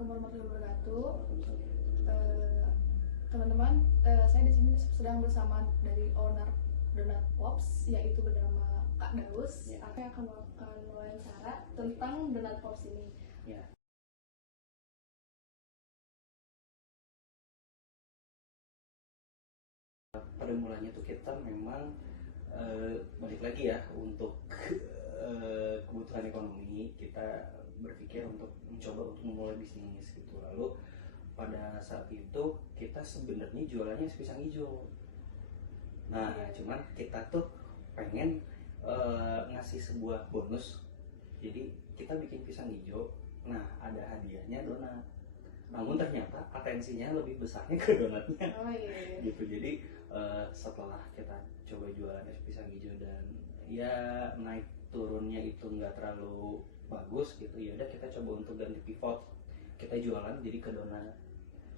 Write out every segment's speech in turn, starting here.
Assalamualaikum warahmatullahi wabarakatuh. Teman-teman, saya di sini sedang bersama dari owner Donat Pops, yaitu bernama Kak Daus. Aku yang akan melakukan wawancara tentang Donat Pops ini. Ya. Pada mulanya tuh kita memang balik lagi ya untuk kebutuhan ekonomi, kita berpikir untuk mencoba untuk memulai bisnis gitu. Lalu pada saat itu kita sebenarnya jualannya es pisang hijau. Nah, cuman kita tuh pengen ngasih sebuah bonus. Jadi kita bikin pisang hijau, nah ada hadiahnya donat. Namun ternyata atensinya lebih besarnya ke donatnya. Gitu. Jadi setelah kita coba jualan es pisang hijau dan ya naik turunnya itu nggak terlalu bagus gitu, ya udah kita coba untuk ganti pivot, kita jualan jadi ke donat.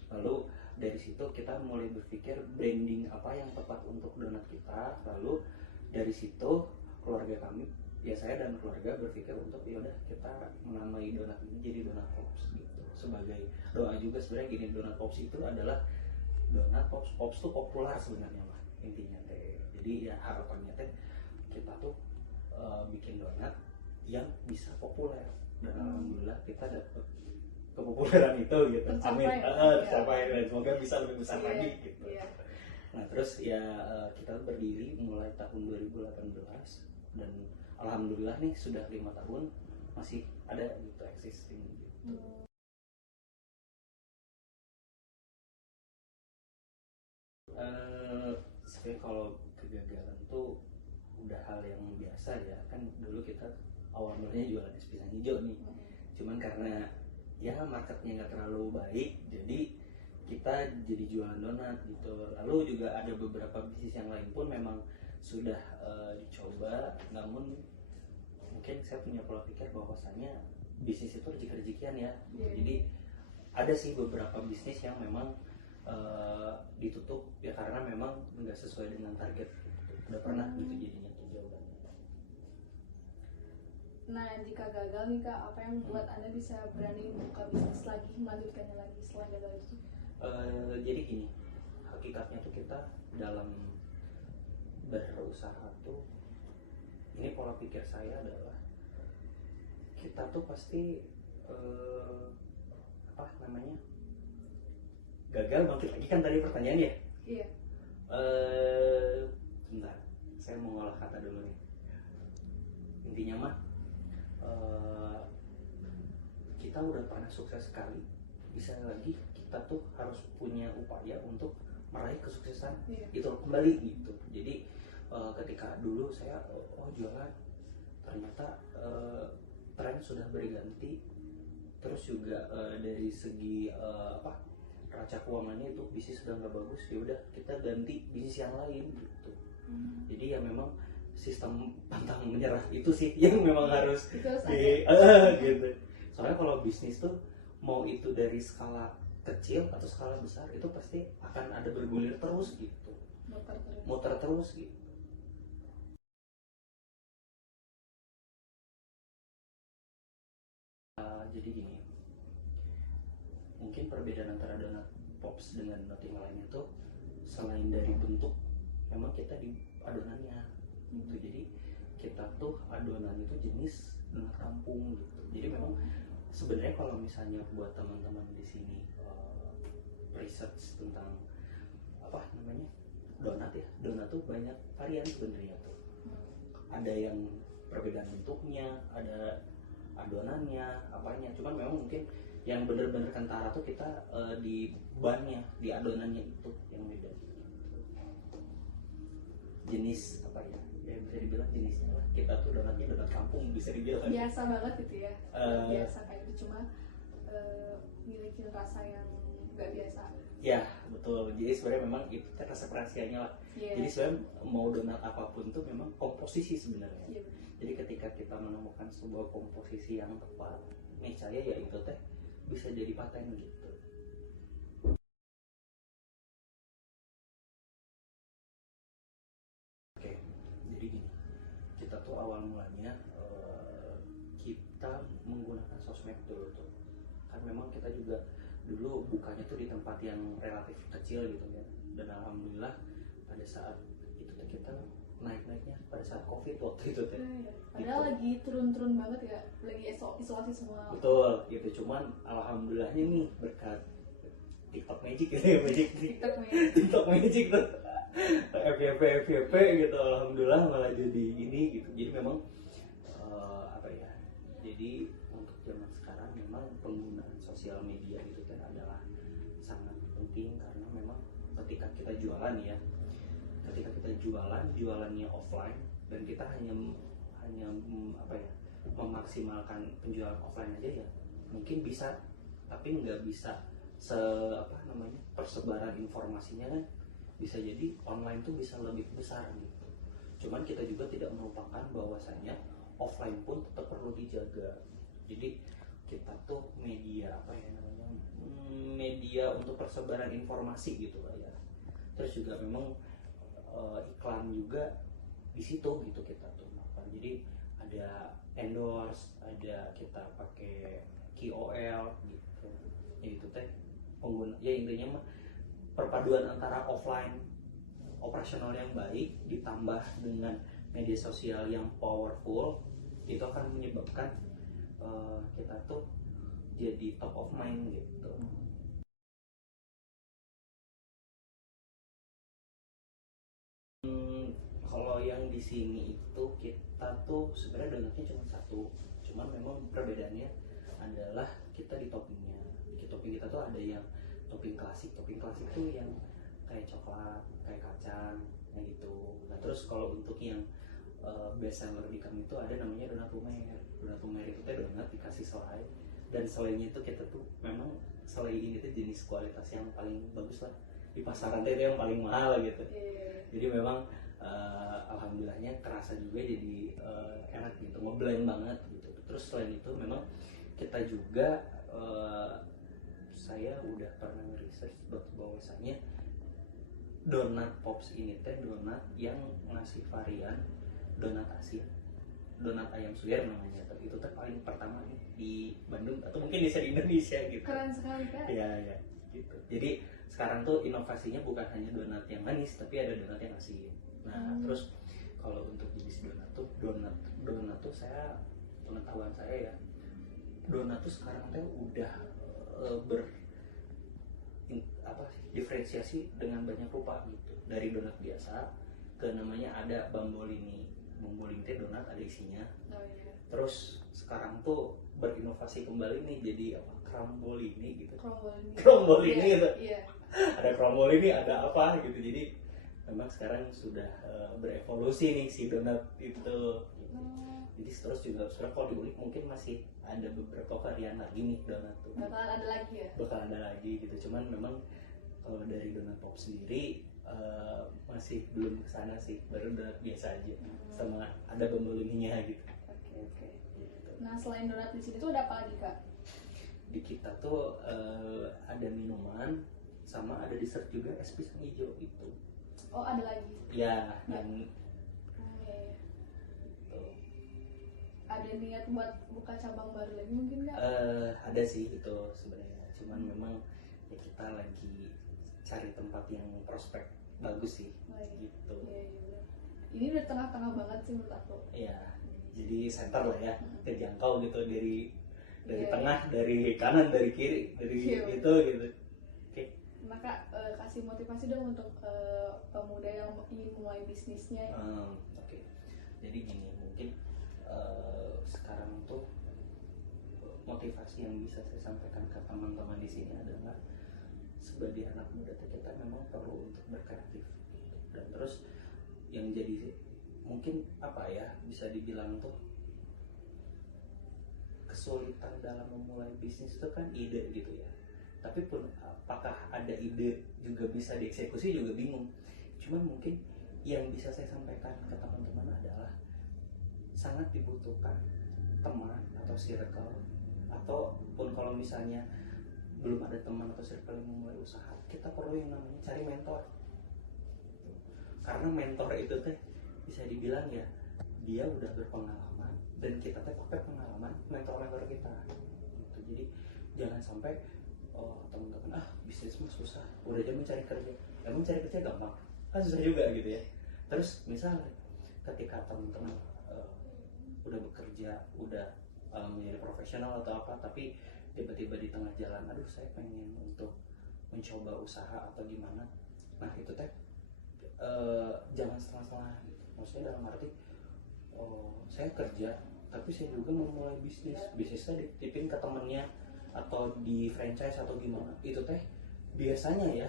Lalu dari situ kita mulai berpikir branding apa yang tepat untuk donat kita. Lalu dari situ keluarga kami, ya saya dan keluarga berpikir untuk ya udah kita menamai donat ini jadi Donat Pops gitu. Sebagai doa juga sebenarnya gini, Donat Pops itu adalah Donat Pops. Pops tuh populer sebenarnya mah intinya teh. Jadi ya harapannya teh kita tuh bikin donat yang bisa populer, dan alhamdulillah kita dapet kepopuleran itu gitu. Amin. Tercapai dan semoga bisa lebih besar lagi gitu. Nah terus ya kita berdiri mulai tahun 2018 dan alhamdulillah nih sudah 5 tahun masih ada gitu, existing gitu. Sebenarnya kalau kegagalan tuh udah hal yang biasa ya, kan dulu kita awal mulanya jualan es pisang hijau nih, cuman karena ya marketnya nggak terlalu baik, jadi kita jadi jualan donat gitu. Lalu juga ada beberapa bisnis yang lain pun memang sudah dicoba, namun mungkin saya punya pola pikir bahwasannya bisnis itu rezeki-rezekian ya. Jadi ada sih beberapa bisnis yang memang ditutup ya karena memang nggak sesuai dengan target. Udah pernah gitu jadinya tuh jawabannya. Nah, jika gagal nih Kak, apa yang membuat Anda bisa berani buka bisnis lagi, melanjutkannya lagi setelah gagal itu? Jadi gini, hakikatnya tuh kita dalam berusaha tuh, ini pola pikir saya adalah kita tuh pasti apa namanya, gagal bangkit lagi kan tadi pertanyaannya. Iya. Bentar, saya mau ngolah kata dulu nih. Intinya mah kita udah pernah sukses sekali, bisa lagi kita tuh harus punya upaya untuk meraih kesuksesan itu kembali gitu. Jadi ketika dulu saya jualan, ternyata tren sudah berganti, terus juga dari segi raca keuangannya itu bisnis sudah nggak bagus, ya udah kita ganti bisnis yang lain gitu. Jadi ya memang sistem pantang menyerah itu sih yang memang harus gitu. Soalnya kalau bisnis tuh mau itu dari skala kecil atau skala besar itu pasti akan ada bergulir terus gitu, muter terus gitu. Jadi gini, mungkin perbedaan antara Donat Pops dengan donat yang lain itu selain dari bentuk, memang kita di adonannya gitu. Jadi kita tuh adonan itu jenis donat kampung gitu. Jadi memang sebenarnya kalau misalnya buat teman-teman di sini research tentang apa namanya donat ya, donat tuh banyak varian sebenarnya tuh. Ada yang perbedaan bentuknya, ada adonannya, apanya. Cuman memang mungkin yang bener-bener kentara tuh kita di bannya, di adonannya itu yang beda. Jenis apa ya? Ya bisa dibilang jenisnya lah. Kita tuh donatnya donat kampung bisa dibilang. Biasa banget gitu ya. Biasa kayak gitu, cuma milikin rasa yang nggak biasa. Ya betul. Jadi sebenarnya memang itu rasa kerahasianya lah. Jadi sebenarnya mau donat apapun tuh memang komposisi sebenarnya. Jadi ketika kita menemukan sebuah komposisi yang tepat, niscaya ya itu teh bisa jadi paten gitu. Oke, jadi gini, kita tuh awal mulanya kita menggunakan sosmed dulu tuh, kan memang kita juga dulu bukanya tuh di tempat yang relatif kecil gitu ya, dan alhamdulillah pada saat itu tuh kita naik-naiknya pada saat COVID waktu itu teh. Padahal lagi turun-turun banget ya, lagi isolasi semua. Betul, gitu. Cuman alhamdulillahnya nih berkat TikTok Magic gitu ya, TikTok Magic tuh. FYP gitu, alhamdulillah malah jadi ini gitu. Jadi memang apa ya? Jadi untuk zaman sekarang memang penggunaan sosial media gitu kan adalah sangat penting, karena memang ketika kita jualan ya, ketika kita jualannya offline dan kita hanya apa ya, memaksimalkan penjualan offline aja ya mungkin bisa, tapi nggak bisa persebaran informasinya kan bisa jadi online tuh bisa lebih besar gitu. Cuman kita juga tidak melupakan bahwasanya offline pun tetap perlu dijaga. Jadi kita tuh media media untuk persebaran informasi gitu lah ya. Terus juga memang iklan juga di situ gitu kita tuh makan. Jadi ada endorse, ada kita pakai KOL gitu. Ya itu teh pengguna ya, intinya mah perpaduan antara offline operasional yang baik ditambah dengan media sosial yang powerful itu akan menyebabkan kita tuh jadi top of mind gitu. Kalau yang di sini itu kita tuh sebenarnya donatnya cuma satu, cuman memang perbedaannya adalah kita di toppingnya. Di topping kita tuh ada yang topping klasik tuh yang kayak coklat, kayak kacang, kayak gitu. Nah terus kalau untuk yang best seller di kami itu ada namanya donat lumer. Donat lumer itu tuh donat dikasih selai, dan selainya itu kita tuh memang selai ini tuh jenis kualitas yang paling bagus lah di pasaran, itu yang paling mahal gitu. Jadi memang alhamdulillahnya kerasa juga jadi enak gitu, ngeblend banget gitu. Terus selain itu memang kita juga saya udah pernah research bahwasanya donat Pops ini teh donat yang ngasih varian donat Asia, donat ayam suwir namanya. Itu teh paling pertama nih di Bandung atau mungkin di Indonesia gitu. Keren sekali kan? Iya gitu. Jadi sekarang tuh inovasinya bukan hanya donat yang manis, tapi ada donat yang asin. Nah terus kalau untuk jenis donat tuh saya, pengetahuan saya ya, donat tuh sekarang tuh udah diferensiasi dengan banyak rupa gitu, dari donat biasa ke namanya ada bambolini teh donat ada isinya. Terus sekarang tuh berinovasi kembali nih jadi apa, crumbolini gitu. Crumbolini gitu. Ada crumbolini, ada apa gitu. Jadi memang sekarang sudah berevolusi nih si donat itu. Jadi terus juga sebenarnya kalau diulik mungkin masih ada beberapa varian lagi nih donat tuh. Bakalan ada lagi ya? Bakalan ada lagi gitu. Cuman memang kalau dari donat pop sendiri masih belum kesana sih, baru donat biasa aja sama ada bambolininya gitu. Oke. Nah selain donat di sini tuh ada apa lagi Kak? Di kita tuh ada minuman sama ada dessert juga, es pisang hijau itu. Oh ada lagi? Ya, yang ada niat buat buka cabang baru lagi mungkin Kak? Ada sih itu sebenarnya, cuman memang ya kita lagi cari tempat yang prospek bagus sih gitu. Iya. Ini udah tengah-tengah banget sih menurut aku. Iya, jadi center lah ya, terjangkau gitu dari tengah, dari kanan, dari kiri, dari itu gitu. Oke. Maka kasih motivasi dong untuk pemuda yang ingin mulai bisnisnya. Oke. Jadi gini, mungkin sekarang tuh motivasi yang bisa saya sampaikan ke teman-teman di sini adalah sebagai anak muda kita memang perlu untuk berkreatif, dan terus yang jadi mungkin apa ya, bisa dibilang tuh kesulitan dalam memulai bisnis itu kan ide gitu ya, tapi pun apakah ada ide juga bisa dieksekusi juga bingung. Cuman mungkin yang bisa saya sampaikan ke teman-teman adalah sangat dibutuhkan teman atau circle, ataupun kalau misalnya belum ada teman atau circle yang memulai usaha, kita perlu yang namanya cari mentor. Karena mentor itu teh bisa dibilang ya, dia udah berpengalaman dan kita teh pakai pengalaman mentor-mentor kita gitu. Jadi jangan sampai teman-teman bisnis mah susah, udah jam mencari kerja, emang cari kerja gampang kan susah juga gitu ya. Terus misalnya ketika teman-teman udah bekerja, udah menjadi profesional atau apa, tapi tiba-tiba di tengah jalan, aduh saya pengen untuk mencoba usaha atau gimana, nah itu teh jangan setengah-setengah gitu. Maksudnya dalam arti saya kerja tapi saya juga mau mulai bisnisnya dititipin ke temennya atau di franchise atau gimana, itu teh biasanya ya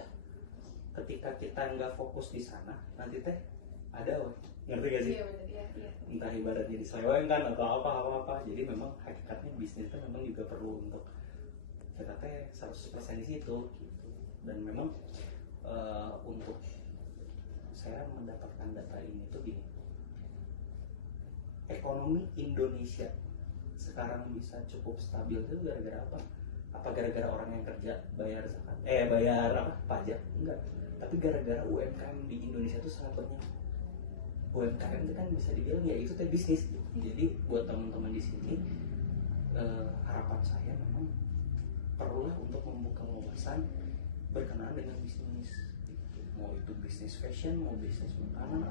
ketika kita nggak fokus di sana nanti teh ada ngerti gak sih? Iya benar, iya. Entah ibaratnya diselewengkan atau apa. Jadi memang hakikatnya bisnis itu memang juga perlu untuk kita teh 100% di situ gitu. Dan memang untuk saya mendapatkan data ini tuh gini, ekonomi Indonesia sekarang bisa cukup stabil itu gara-gara apa? Apa gara-gara orang yang kerja bayar zakat, bayar apa pajak? Enggak, tapi gara-gara UMKM di Indonesia itu sangat banyak. UMKM itu kan bisa dibilang ya itu teh bisnis gitu. Jadi buat teman-teman di sini harapan saya memang perlulah untuk membuka wawasan berkenaan dengan bisnis gitu. Mau itu bisnis fashion, mau bisnis makanan